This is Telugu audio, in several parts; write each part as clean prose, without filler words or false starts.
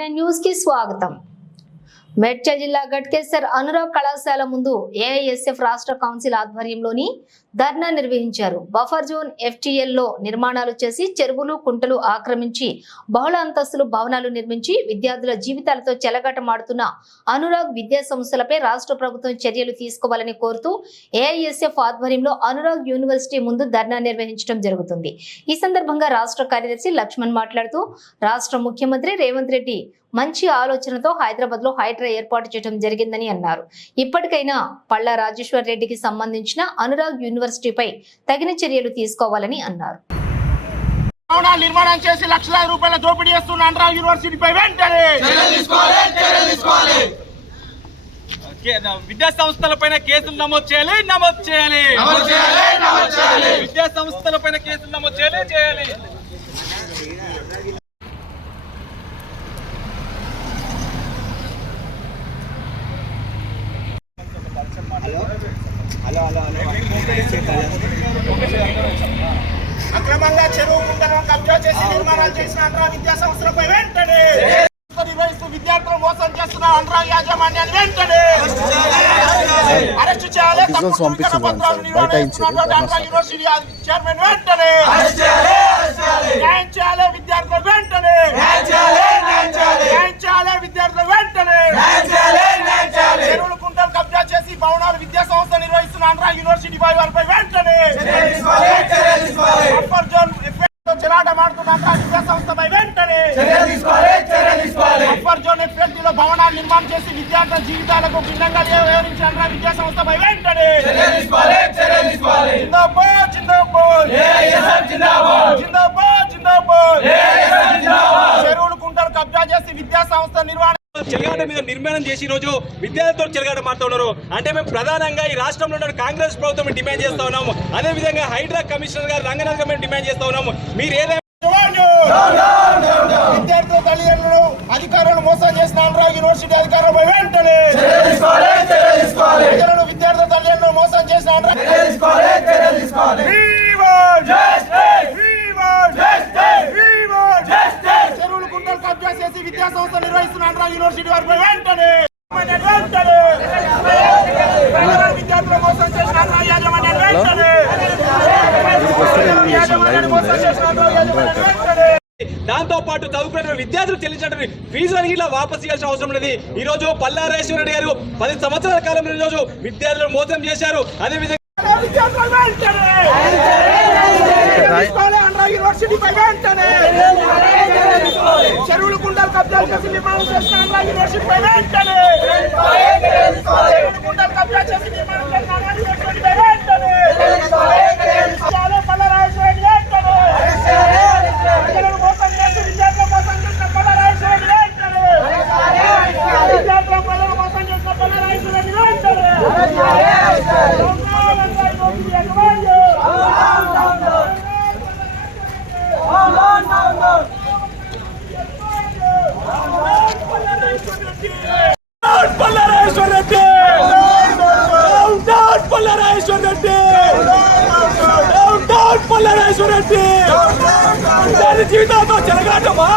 KNN న్యూస్ కి స్వాగతం। మేడ్చల్ జిల్లా గట్కేసర్ అనురాగ్ కళాశాల ముందు AISF రాష్ట్ర కౌన్సిల్ ఆధ్వర్యంలోని ధర్నా నిర్వహించారు। బఫర్ జోన్ FTL లో నిర్మాణాలు చేసి చెరువులు కుంటలు ఆక్రమించి బహుళ అంతస్తులు భవనాలు నిర్మించి విద్యార్థుల జీవితాలతో చెలగాటమాడుతున్న అనురాగ్ విద్యా సంస్థలపై రాష్ట్ర ప్రభుత్వం చర్యలు తీసుకోవాలని కోరుతూ AISF ఆధ్వర్యంలో అనురాగ్ యూనివర్సిటీ ముందు ధర్నా నిర్వహించడం జరుగుతుంది। ఈ సందర్భంగా రాష్ట్ర కార్యదర్శి లక్ష్మణ్ మాట్లాడుతూ రాష్ట్ర ముఖ్యమంత్రి రేవంత్ రెడ్డి మంచి ఆలోచనతో హైదరాబాద్ లో హైడ్రా ఏర్పాటు చేయడం జరిగిందని అన్నారు। ఇప్పటికైనా పళ్ళ రాజేశ్వర్ రెడ్డికి సంబంధించిన అనురాగ్ యూనివర్సిటీపై తగిన చర్యలు తీసుకోవాలని అన్నారు। నిర్మాణం చేసి లక్షల రూపాయల దోపిడీ చేస్తున్న అనురాగ్ యూనివర్సిటీపై వెంటనే విద్యా సంస్థలపైన కేసులు నమోదు చేయాలి విద్యా సంస్థలపైన కేసులు నమోదు చేయాలి అక్రమంగా చెరువు కుంటలను కబ్జా చేసి నిర్మాణాలు చేసిన అనురాగ్ విద్యా సంస్థలపై వెంటనే నిర్వహిస్తూ విద్యార్థులు మోసం చేస్తున్న అనురాగ్ యాజమాన్యాన్ని వెంటనే అరెస్టు చేయాలి। అనురాగ్ యూనివర్సిటీ చైర్మన్ వెంటనే న్యాయం చేయాలి, విద్యార్థులకు వెంటనే న్యాయం చేయాలి, విద్యార్థులకు వెంటనే చెరువులు కుంటలు కబ్జా చేసి భవనాలు విద్యా సంస్థ నిర్వహిస్తున్న అనురాగ్ యూనివర్సిటీ వారిపై వెంటనే బఫర్ జోన్ చెలాటమాడుతున్న అనురాగ్ విద్యా సంస్థపై వెంటనే బఫర్ జోన్ ఎఫ్ఎల్టీలో భవనాలు నిర్మాణం చేసి విద్యార్థుల జీవితాలకు భిన్నంగా వ్యవహరించిన అనురాగ్ విద్యా సంస్థపై వెంటనే చెరువులు కుంటలు కబ్జా చేసి విద్యా సంస్థ నిర్వహణ చెలగాట మీద నిర్మాణం చేసి రోజు విద్యార్థులతో చెలగాట మాట్లాడుతున్నారు। అంటే మేము ప్రధానంగా ఈ రాష్ట్రంలో ఉన్న కాంగ్రెస్ ప్రభుత్వం డిమాండ్ చేస్తా ఉన్నాము, అదే విధంగా హైడ్రా కమిషనర్ గారు రంగనాథ్ గారు డిమాండ్ చేస్తా ఉన్నాము। మీరు ఏదైనా విద్యార్థుల తల్లిదండ్రులు అధికారులను మోసం చేసిన అనురాగ్ యూనివర్సిటీ అధికారులపై వెంటనే విద్యార్థుల తల్లిదండ్రులు మోసం చేసిన చెరువులు కుంటలు కబ్జా చేసి విద్యా సంస్థ నిర్వహిస్తున్న అనురాగ్ యూనివర్సిటీ వారిపై వెంటనే విద్యార్థులు మోసం చేసిన అనురాగ్ యాజమాన్యాన్ని వెంటనే దాంతో పాటు చదువుకున్న విద్యార్థులు చెల్లించడానికి ఫీజులను ఇలా వాపసు చేయాల్సిన అవసరం లేదు। ఈ రోజు పల్లా రాజేశ్వర రెడ్డి గారు 10 సంవత్సరాల కాలంలో ఈ రోజు విద్యార్థులను మోసం చేశారు। అదే విధంగా చెరువులు కుంటలు కబ్జా చేసి నిర్మాణం చేసిన అనురాగ్ యూనివర్సిటీపై వెంటనే కుంటలు కబ్జా చేసి నిర్మాణం చేసిన అనురాగ్ యూనివర్సిటీపై వెంటనే పల్లా రాజేశ్వర రెడ్డి వెంటనే మోసం చేసి విద్యార్థుల మోసం చేసిన పల్లా రాజేశ్వర రెడ్డి వెంటనే విద్యార్థుల ప్రజలు మోసం చేసిన పల్లా రాజేశ్వర రెడ్డి వెంటనే జీవితాలతో చెలగాటమా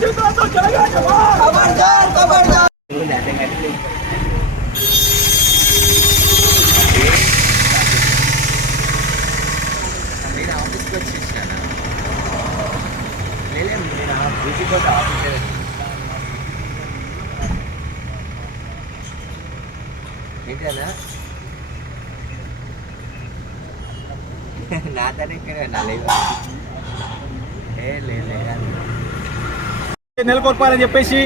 జీవితాలతో చెలగాటమా ఏంటన్నా నా తనకి నెలకొల్పాలని చెప్పేసి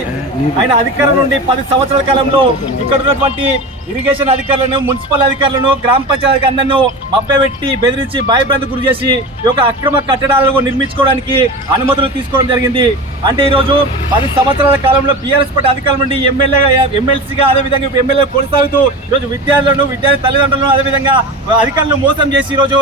ఆయన అధికారం నుండి 10 సంవత్సరాల కాలంలో ఇక్కడ ఉన్నటువంటి ఇరిగేషన్ అధికారులను, మున్సిపల్ అధికారులను, గ్రామ పంచాయతీ అందరినూ మభ్యపెట్టి బెదిరించి భయభ్రాంతికి గురి చేసి ఈ యొక్క అక్రమ కట్టడాలను నిర్మించుకోవడానికి అనుమతులు తీసుకోవడం జరిగింది। అంటే ఈరోజు 10 సంవత్సరాల కాలంలో బీఆర్ఎస్ పార్టీ అధికారుల నుండి ఎమ్మెల్సీగా అదేవిధంగా ఎమ్మెల్యే కొనసాగుతూ ఈరోజు విద్యార్థులను, విద్యార్థి తల్లిదండ్రులను అదేవిధంగా అధికారులను మోసం చేసి ఈరోజు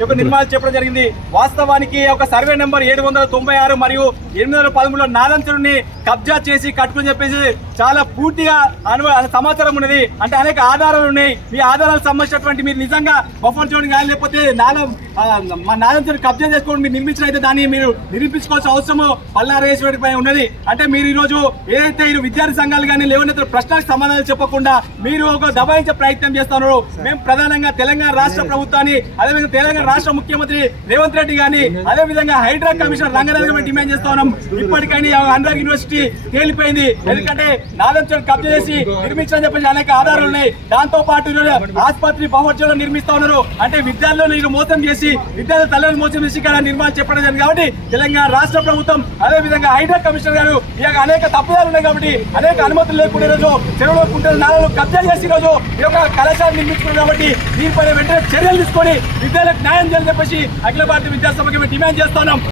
ఒక నిర్మాణం చెప్పడం జరిగింది। వాస్తవానికి ఒక సర్వే నెంబర్ 796 మరియు 813లో నాదంచుడిని కబ్జా చేసి కట్టుకుని చెప్పేసి చాలా పూర్తిగా సమాచారం ఉన్నది. అంటే అనేక ఆధారాలు ఉన్నాయి. మీ ఆధారాలకు సంబంధించినటువంటి మీరు నిజంగా బఫర్ జోన్ కానీ లేకపోతే నాలం చెరువు కబ్జా చేసుకోవడం మీరు నిర్మించిన అయితే దాన్ని మీరు నిరూపించుకోవాల్సిన అవసరము పల్లారేశ్వరి పై ఉన్నది. అంటే మీరు ఈ రోజు ఏదైతే ఈ విద్యార్థి సంఘాలు కానీ లేవనెత్తిన ప్రశ్నలకు సమాధానాలు చెప్పకుండా మీరు ఒక దబాయించే ప్రయత్నం చేస్తున్నారు. మేము ప్రధానంగా తెలంగాణ రాష్ట్ర ప్రభుత్వాన్ని, అదేవిధంగా తెలంగాణ రాష్ట్ర ముఖ్యమంత్రి రేవంత్ రెడ్డి గాని, అదేవిధంగా హైడ్రా కమిషనర్ రంగనాథ్ డిమాండ్ చేస్తా ఉన్నాం. ఇప్పటికైనా అనురాగ్ యూనివర్సిటీ తేలిపోయింది. ఎందుకంటే నాలం చెరువు కబ్జా చేసి నిర్మించాలని చెప్పేసి అనేక ఆధారాలు ఉన్నాయి. దాంతో పాటు ఆసుపత్రి బహుమత్యంలో నిర్మిస్తా ఉన్నారు. అంటే విద్యార్థులను మోసం చేసి విద్యార్థుల తల్లిని మోసం చేసి ఇక్కడ నిర్మాణం చెప్పడం జరిగింది. కాబట్టి తెలంగాణ రాష్ట్ర ప్రభుత్వం అదేవిధంగా హైడ్రా కమిషనర్ గారు అనేక తప్పుదాలు ఉన్నాయి. కాబట్టి అనేక అనుమతులు లేకుండా ఈరోజు చెరువులో కుంటల నాలను కబ్జా చేసి ఈరోజు ఈ యొక్క కళాశాల నిర్మించుకున్నారు. కాబట్టి దీనిపై వెంటనే చర్యలు తీసుకొని విద్యార్థులకు న్యాయం చేయాలని చెప్పేసి అఖిల భారత విద్యాసభకి డిమాండ్ చేస్తున్నాం.